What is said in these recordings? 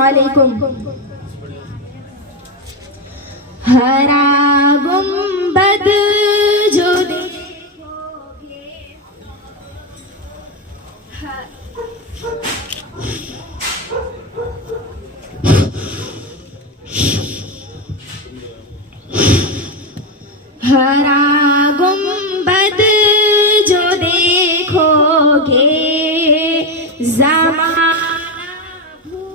वालेकुम। हरा गुंबद जो देखोगे, हरा गुंबद जो देखोगे, ज़माना भूल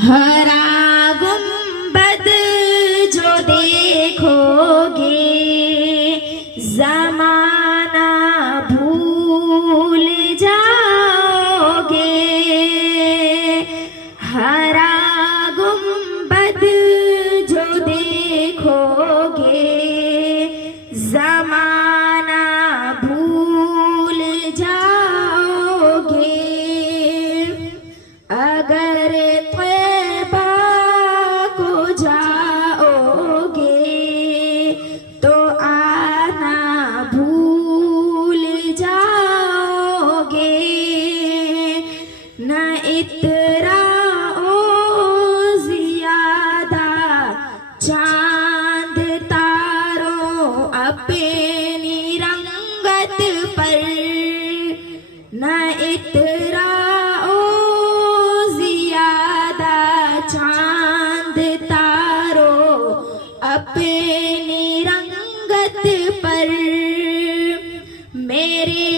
हरा गुंबद जो देखोगे, ज़माना भूल जाओगे। हरा गुंबद जो देखोगे, ज़माना भूल जाओगे। अगर तैबा को जाओगे तो आना भूल जाओगे। न इतराओ ज़ियादा चांद तारों अपनी रंगत पर, न इतराओ चांद तारों अपनी रंगत पर। मेरे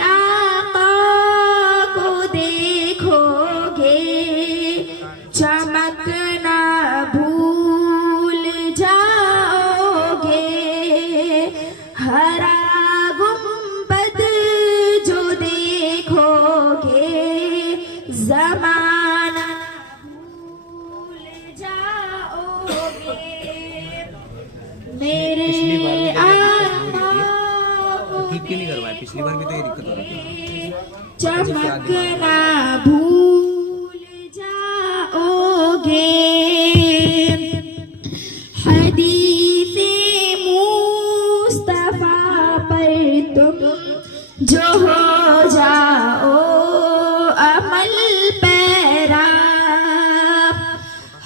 आका को देखोगे, चमकना भूल जाओगे। हरा गुंबद जो देखोगे, ज़माना मेरे ठीक क्यों नहीं करवाया? पिछली बार भी तो ये दिक्कत हो रही थी। चमकना भूल जाओगे। हदीसे मुस्तफा पर तुम जो हो जाओ अमल पैरा।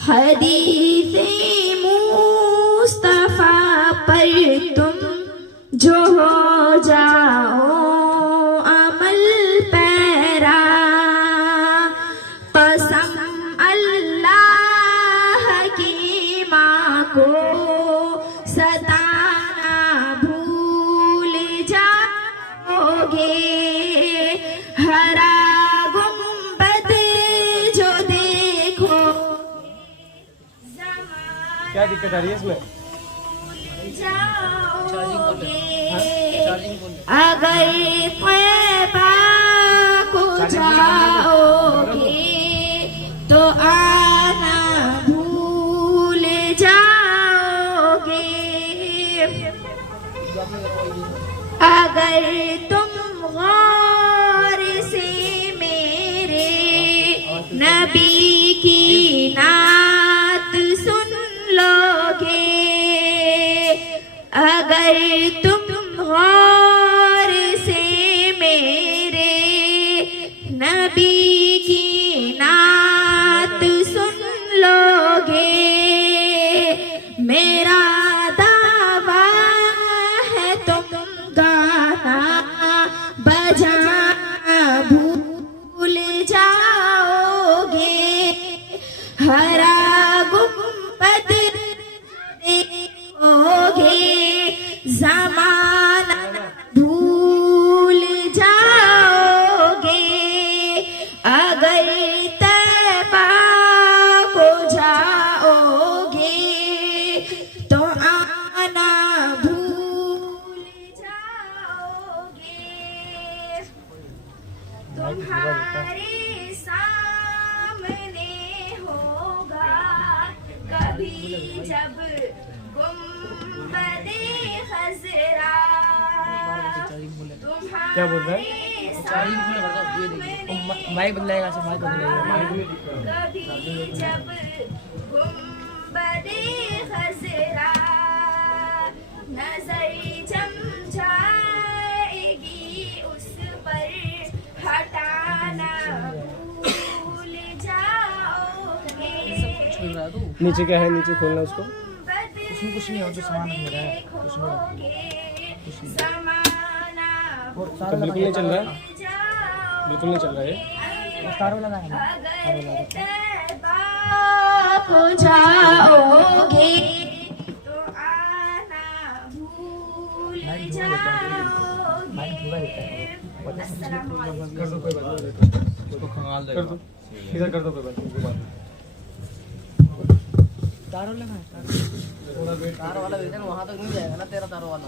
हदीसे मुस्तफा पर तुम जो हो जाओ अमल पैरा। कसम अल्लाह की माँ को सताना भूल जाओगे। हरा गुंबद जो देखो, क्या दिक्कत आ रही है इसमें? अगर तैबा को जाओगे तो आना भूल जाओगे। अगर तुम गौर से मेरे नबी की नात सुन लोगे, अगर तुम गौर से मेरे नबी की नात जब गुंबदे खजरा क्या बोल रहा है? माइक बदलाएगा सब माइक बदलाएगा कभी जब गुंबदे खजरा नजर जम जाएगी उस पर हटाना भूल जाओगे नीचे क्या है? नीचे खोलना उसको। उसमें कुछ नहीं हो जो सामान मेरा है तो बिल्कुल नहीं चल रहा है, बिल्कुल नहीं चल रहा है। को जाओगे तो आना भूल जाओगे। कर दो कोई बात नहीं, उसको खंगाल कर देगा दो इधर कर दो कोई बात नहीं, कोई बात नहीं। तारों लगा है थोड़ा वेट तार वाला भेजना वहां तक नहीं जाएगा ना तेरा तारों वाला